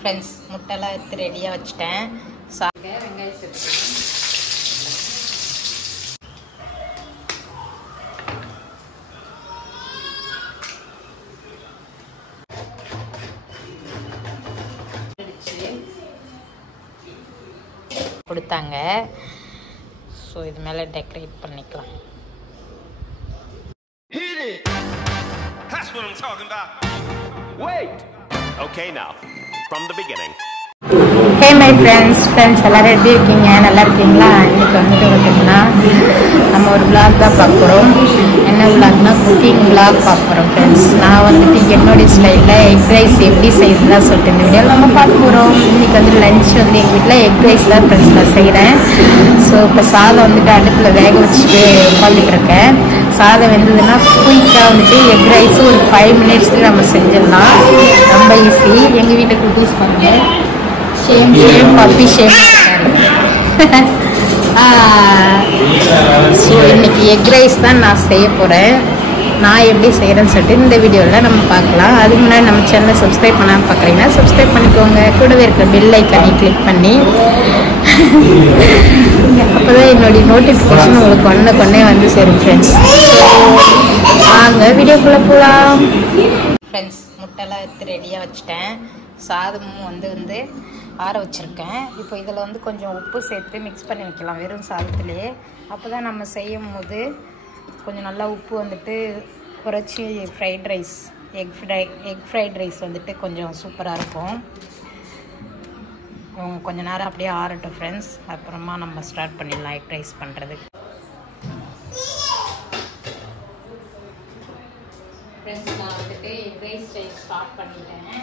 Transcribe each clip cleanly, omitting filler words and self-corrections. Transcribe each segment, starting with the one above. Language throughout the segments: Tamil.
ஃப்ரெண்ட்ஸ் முட்டைலாம் எடுத்து ரெடியாக வச்சுட்டேன். வெங்காயம் சேர்த்துக்கணும். கொடுத்தாங்க. ஸோ இது மேலே டெக்கரேட் பண்ணிக்கலாம். That's what I'm talking about. Wait. Okay, now from the beginning. Hey my friends எல்லோரும் எப்படி இருக்கீங்க? நல்லா இருக்கீங்களா? இன்றைக்கி வந்துட்டு பார்த்தீங்கன்னா நம்ம ஒரு விளாக் தான் பார்க்குறோம். என்ன விளாக்னா குக்கிங் விளாக் பார்க்குறோம் ஃப்ரெண்ட்ஸ். நான் வந்துட்டு என்னுடைய ஸ்டைலில் எக் ரைஸ் எப்படி செய்யுதுதான் சொல்லிட்டு இந்த வீடியோவில் நம்ம பார்க்க போகிறோம். இன்றைக்கி வந்துட்டு லஞ்ச் வந்து எங்கள் வீட்டில் எக் ரைஸ் தான் ஃப்ரெண்ட்ஸ் நான் செய்கிறேன். ஸோ இப்போ சாதம் வந்துட்டு அடுப்பில் வேக வச்சுட்டு உட்காந்துட்டு இருக்கேன். சாதம் வெந்ததுன்னா குயிக்காக வந்துட்டு எக் ரைஸு ஒரு 5 மினிட்ஸ்க்கு நம்ம செஞ்சிடலாம். ரொம்ப ஈஸி. எங்கள் வீட்டில் குட்டீஸ் வந்து ஷேம் பப்பி ஷேம் ஸோ இன்னைக்கு எக் ரைஸ் தான் நான் செய்ய போகிறேன். நான் எப்படி செய்கிறேன்னு சொல்லிட்டு இந்த வீடியோவில் நம்ம பார்க்கலாம். அதுக்கு முன்னாடி நம்ம சேனலை சப்ஸ்கிரைப் பண்ணாமல் பார்க்குறீங்கன்னா சப்ஸ்கிரைப் பண்ணிக்கோங்க. கூடவே இருக்கிற பெல் ஐக்கானை கிளிக் பண்ணி அப்போ தான் என்னுடைய நோட்டிஃபிகேஷன் உங்களுக்கு கொண்டே வந்து சேரும் ஃப்ரெண்ட்ஸ். வாங்க வீடியோக்குள்ளே போகலாம். ஃப்ரெண்ட்ஸ் முட்டைலாம் எடுத்து ரெடியாக வச்சுட்டேன். சாதமும் வந்து ஆற வச்சுருக்கேன். இப்போ இதில் வந்து கொஞ்சம் உப்பு சேர்த்து மிக்ஸ் பண்ணி வைக்கலாம் வெறும் சாதத்துலேயே. அப்போ தான் நம்ம செய்யும் போது கொஞ்சம் நல்லா உப்பு வந்துட்டு குறைச்சி fried rice egg fried rice வந்துட்டு கொஞ்சம் சூப்பராக இருக்கும். கொஞ்சம் நேரம் அப்படியே ஆறட்டும் ஃப்ரெண்ட்ஸ். அப்புறமா நம்ம ஸ்டார்ட் பண்ணிடலாம் எக் ரைஸ் பண்ணுறதுக்கு. ஃப்ரெண்ட்ஸ் நான் வந்துட்டு எக் ரைஸ் ஸ்டார்ட் பண்ணிட்டேன்.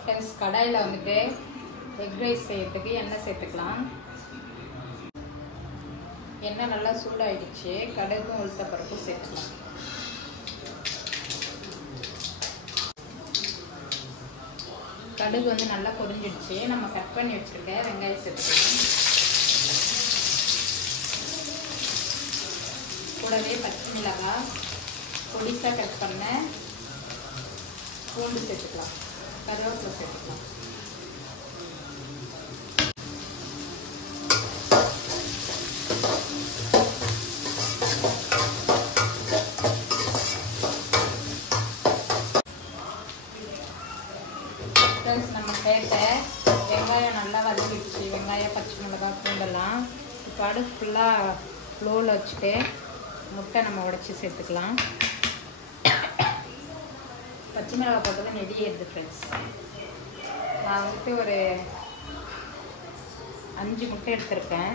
ஃப்ரெண்ட்ஸ் கடாயில் வந்துட்டு எக் ரைஸ் செய்யறதுக்கு எண்ணெய் சேர்த்துக்கலாம். எண்ணெய் நல்லா சூடாகிடுச்சு. கடுகும் உளுத்த பருப்பும் சேர்த்துக்கலாம். கடுகு வந்து நல்லா பொரிஞ்சிடுச்சு. நம்ம கட் பண்ணி வச்சுருக்க வெங்காயம் சேர்த்துக்கலாம். கூடவே பச்சை மிளகாய் பொடிசாக கட் பண்ண பூண்டு சேர்த்துக்கலாம். கருவேப்பிலை சேர்த்துக்கலாம். நம்ம சேர்த்த வெங்காயம் நல்லா வதக்கிடுச்சு. வெங்காயம் பச்சை மிளகாய் பூண்டெல்லாம். இப்போ அடுப்பு ஃபுல்லாக லோவில் வச்சுட்டு முட்டை நம்ம உடச்சி சேர்த்துக்கலாம். பச்சை மிளகாய் போட்டது நெடியேறுது ஃப்ரெண்ட்ஸ். நான் வந்துட்டு ஒரு 5 முட்டை எடுத்திருக்கேன்.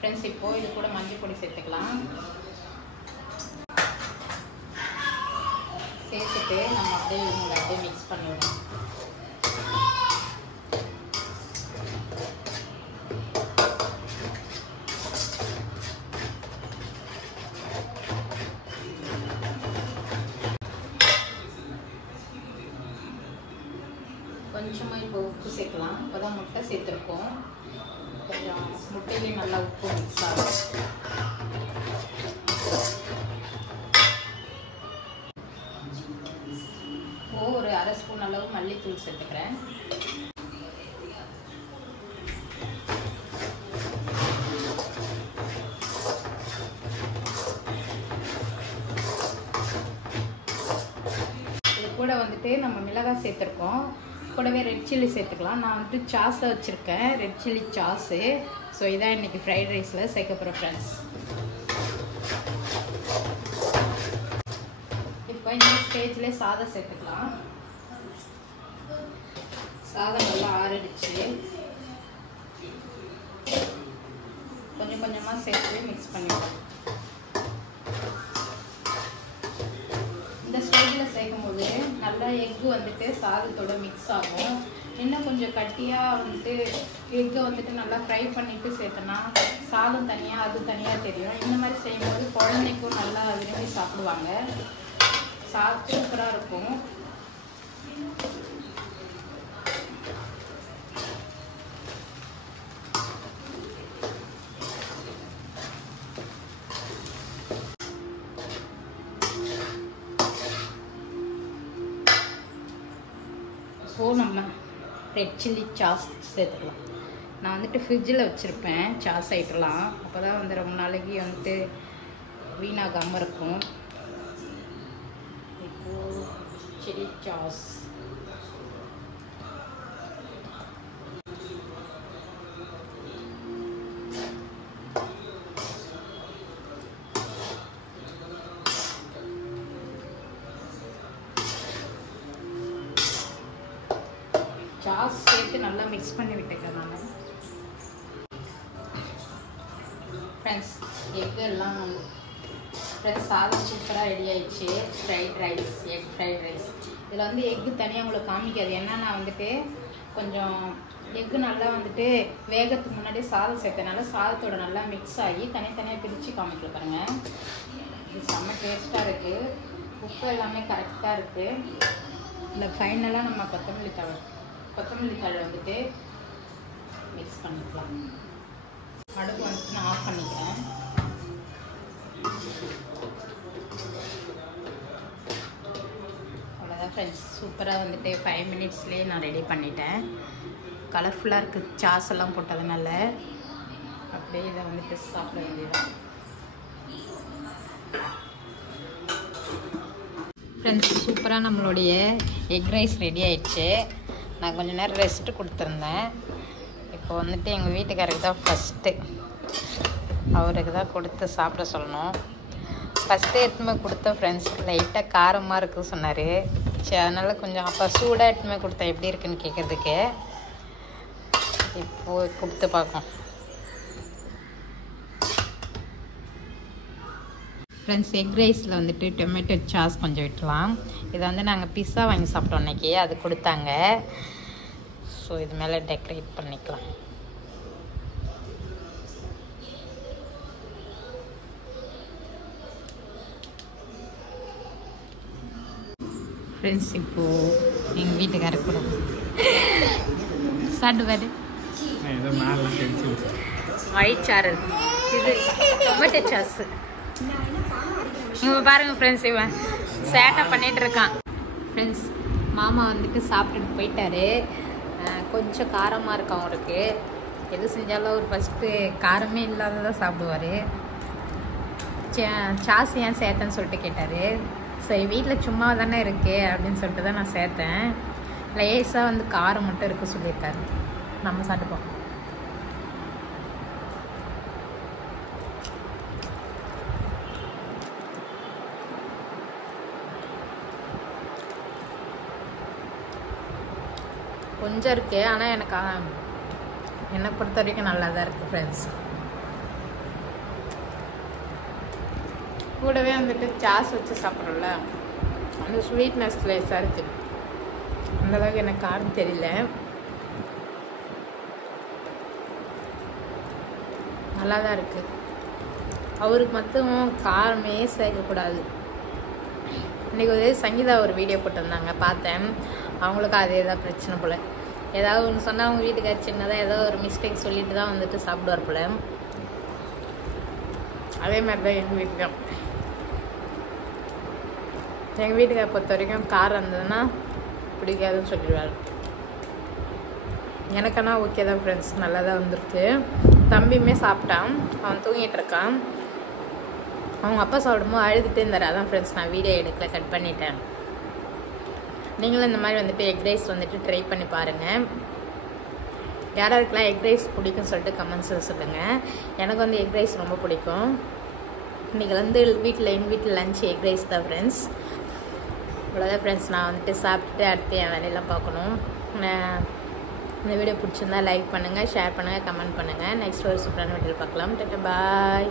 ஃப்ரெண்ட்ஸ் இப்போ இது கூட மஞ்சள் பொடி சேர்த்துக்கலாம். சேர்த்துட்டு நம்ம அப்படியே மிக்ஸ் பண்ணிவிடணும். கொஞ்சமாக இப்போ உப்பு சேர்க்கலாம். இப்போ தான் முட்டை சேர்த்துருக்கோம். கொஞ்சம் முட்டையிலேயே நல்லா உப்பு மிக்ஸ் ஆகும். ஒரு 1/2 ஸ்பூன் அளவு மல்லித்தூள் சேர்த்துக்கிறேன். இது கூட வந்துட்டு நம்ம மிளகாய் சேர்த்துருக்கோம். கூடவே ரெட் சில்லி சேர்த்துக்கலாம். நான் வந்துட்டு சாஸை வச்சுருக்கேன், ரெட் சில்லி சாஸு. ஸோ இதான் இன்றைக்கி ஃப்ரைட் ரைஸில் சேர்க்க போகிறோம் ஃப்ரெண்ட்ஸ். இப்போ இந்த ஸ்டேஜ்லேயே சாதம் சேர்த்துக்கலாம். சாதம் நல்லா ஆறிடுச்சு. கொஞ்சம் கொஞ்சமாக சேர்த்து மிக்ஸ் பண்ணிவிடலாம். இந்த ஸ்டேஜில் சேர்க்கும் போது நல்லா எக்கு வந்துட்டு சாதத்தோட மிக்ஸ் ஆகும். இன்னும் கொஞ்சம் கட்டியாக வந்துட்டு எக்கை வந்துட்டு நல்லா ஃப்ரை பண்ணிவிட்டு சேர்த்தோன்னா சாதம் தனியாக அது தனியாக தெரியும். இந்த மாதிரி செய்யும்போது குழந்தைக்கும் நல்லா விரும்பி சாப்பிடுவாங்க. சூப்பராக இருக்கும். இப்போது நம்ம ரெட் சில்லி சாஸ் சேர்த்துக்கலாம். நான் வந்துட்டு ஃப்ரிட்ஜில் வச்சுருப்பேன் சாஸ் ஐட்டம்லாம், அப்போ தான் வந்து ரொம்ப நாளைக்கு வந்துட்டு வீணாகாமல் இருக்கும். இப்போது சில்லி சாஸ் சேர்த்து நல்லா மிக்ஸ் பண்ணி விட்டுக்கிறேன் நான். ஃப்ரெண்ட்ஸ் எக்கு எல்லாம் ஃப்ரெண்ட்ஸ் சாதம் சூப்பராக ரெடி ஆயிடுச்சு. Fried rice, egg fried rice. இதில் வந்து எக்கு தனியாக உங்களுக்கு காமிக்காது. ஏன்னா நான் வந்துட்டு கொஞ்சம் எக்கு நல்லா வந்துட்டு வேகத்துக்கு முன்னாடியே சாதம் சேர்த்தனால சாதத்தோட நல்லா மிக்ஸ் ஆகி தனித்தனியாக பிரித்து காமிக்கல பாருங்கள். இது செம்ம டேஸ்ட்டாக இருக்குது. உப்பு எல்லாமே கரெக்டாக இருக்குது. இல்லை ஃபைனலாக நம்ம கொத்தமல்லி தழை வந்துட்டு மிக்ஸ் பண்ணிக்கலாம். அடுப்பு வந்துட்டு நான் ஆஃப் பண்ணிக்கிறேன். அவ்வளோதான் ஃப்ரெண்ட்ஸ், சூப்பராக வந்துட்டு 5 மினிட்ஸ்லேயே நான் ரெடி பண்ணிட்டேன். கலர்ஃபுல்லாக இருக்குது சாஸ் எல்லாம் போட்டதுனால. அப்படியே இதை வந்துட்டு சாப்பிட வேண்டியதான். ஃப்ரெண்ட்ஸ் சூப்பராக நம்மளுடைய எக் ரைஸ் ரெடி ஆயிடுச்சு. நான் கொஞ்சம் நேரம் ரெஸ்ட்டு கொடுத்துருந்தேன். இப்போ வந்துட்டு எங்கள் வீட்டுக்காரருக்கு தான் ஃபஸ்ட்டு, அவருக்கு தான் கொடுத்து சாப்பிட சொல்லணும். ஃபஸ்ட்டு எடுத்துமே கொடுத்த ஃப்ரெண்ட்ஸ் லைட்டாக காரமாக இருக்குது சொன்னார். சரி அதனால் கொஞ்சம் அப்போ சூடாக எடுத்துமே கொடுத்தேன் எப்படி இருக்குன்னு கேட்குறதுக்கு. இப்போது கொடுத்து பார்ப்போம். ஃப்ரெண்ட்ஸ் எக் ரைஸில் வந்துட்டு டொமேட்டோ சாஸ் கொஞ்சம் விட்டுலாம். இதை வந்து நாங்கள் பிஸ்ஸா வாங்கி சாப்பிட்டோம் அன்றைக்கி, அது கொடுத்தாங்க. ஸோ இது மேலே டெக்கரேட் பண்ணிக்கலாம். ஃப்ரெண்ட்ஸ் இப்போது எங்கள் வீட்டுக்காரர் கூட சாப்பிடுவார். மழைச்சாறு, இது டொமேட்டோ சாஸு. இவங்க பாருங்கள் ஃப்ரெண்ட்ஸ், இவன் சேட்டை பண்ணிகிட்டு இருக்கான். ஃப்ரெண்ட்ஸ் மாமா வந்துட்டு சாப்பிட்டுட்டு போயிட்டாரு. கொஞ்சம் காரமாக இருக்கும் அவருக்கு. எது செஞ்சாலும் அவர் ஃபஸ்ட்டு காரமே இல்லாததான் சாப்பிடுவார். சாஸ் ஏன் சேர்த்தேன்னு சொல்லிட்டு கேட்டார். சரி வீட்டில் சும்மா தானே இருக்கு அப்படின்னு சொல்லிட்டு தான் நான் சேர்த்தேன். லேஸாக வந்து காரம் மட்டும் இருக்குது சொல்லியிருக்காரு. நம்ம சாப்பிட்டுப்போம். கொஞ்சம் இருக்குது, ஆனால் எனக்கு என்னை பொறுத்த வரைக்கும் நல்லா தான் இருக்குது ஃப்ரெண்ட்ஸ். கூடவே வந்துட்டு சாஸ் வச்சு சாப்பிட்றோம்ல, அந்த ஸ்வீட்னஸ் லேஸாக இருக்குது. அந்தளவுக்கு எனக்கு காரம் தெரியல. நல்லா தான் இருக்குது. அவருக்கு மட்டும் காரமே சேர்க்கக்கூடாது. இன்றைக்கி ஒரு சங்கீதா ஒரு வீடியோ போட்டிருந்தாங்க, பார்த்தேன். அவங்களுக்கு அதே தான் பிரச்சனை போல். ஏதாவது ஒன்று சொன்னால் அவங்க வீட்டுக்கு சின்னதாக ஏதோ ஒரு மிஸ்டேக் சொல்லிட்டு தான் வந்துட்டு சாப்பிடுவார் போல். அதே மாதிரி தான் எங்கள் வீட்டுக்கு. எங்கள் வீட்டுக்கார பொறுத்த வரைக்கும் காரம் இருந்ததுன்னா பிடிக்காதுன்னு சொல்லிடுவார். எனக்கானா ஓகே தான் ஃப்ரெண்ட்ஸ், நல்லா தான் வந்திருக்கு. தம்பியுமே சாப்பிட்டான், அவன் தூங்கிட்டு இருக்கான். அவங்க அப்பா சாப்பிடும்போது அழுதுகிட்டே இருந்தார். அதான் ஃப்ரெண்ட்ஸ் நான் வீடியோ எடுக்கல, கட் பண்ணிட்டேன். நீங்களும் இந்த மாதிரி வந்துட்டு எக் ரைஸ் வந்துட்டு ட்ரை பண்ணி பாருங்கள். யாராருக்கெல்லாம் எக் ரைஸ் பிடிக்கும்னு சொல்லிட்டு கமெண்ட்ஸில் சொல்லுங்கள். எனக்கு வந்து எக் ரைஸ் ரொம்ப பிடிக்கும். இன்றைக்கி வந்து எங்கள் வீட்டில் லஞ்ச் எக் ரைஸ் தான் ஃப்ரெண்ட்ஸ். அவ்வளோதான் ஃப்ரெண்ட்ஸ், நான் வந்துட்டு சாப்பிட்டுட்டு அடுத்து என் வேலையெல்லாம் பார்க்கணும். இந்த வீடியோ பிடிச்சிருந்தா லைக் பண்ணுங்கள், ஷேர் பண்ணுங்கள், கமெண்ட் பண்ணுங்கள். நெக்ஸ்ட் ஒரு சூப்பரான வீடியோவில் பார்க்கலாம். டாடா பாய்.